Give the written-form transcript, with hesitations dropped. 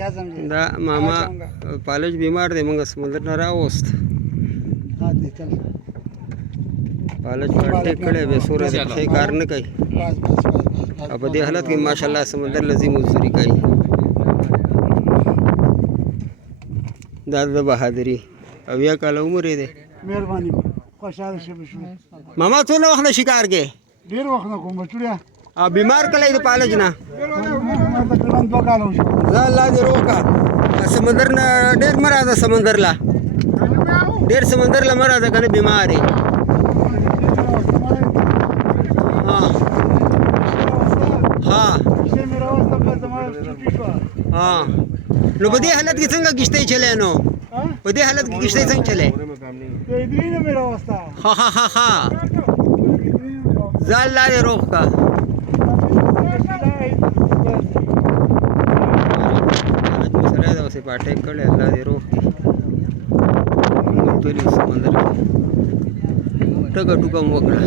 क्या समझे دا मामा पालच बीमार دی موږ سمندر نه راوست हाँ दे चल पालच پټه کړه به سورې د ښه کار نه کوي बस बस बस बस په دې حالت کې ماشاءالله سمندر لذي مزدوري کوي دا د بهادری او یا کال عمر دی मेहरबानी خوشاله شه بشو मामा څونه وخت نه شکار کې ډیر وخت نه کوم بچړیا او بیمار کله د پالج نه ما تقریبا 2 کال شو زه الله دې روکا سمندر نه ډیر مراد سمندر لا ډیر سمندر لا مراد کنه بیماری ها ها شه میرا واسطه په زمانه چټی شو ها نو په دې حالت کې څنګه کشته چلے نو په دې حالت کې کشته څنګه چلے ته دې نه میرا واسطه ها ها ها ها زه الله دې روکا مسله دا اوسې پټه کړل الله دې روکي ټولې سمندر کې ټکا ټکا وکړه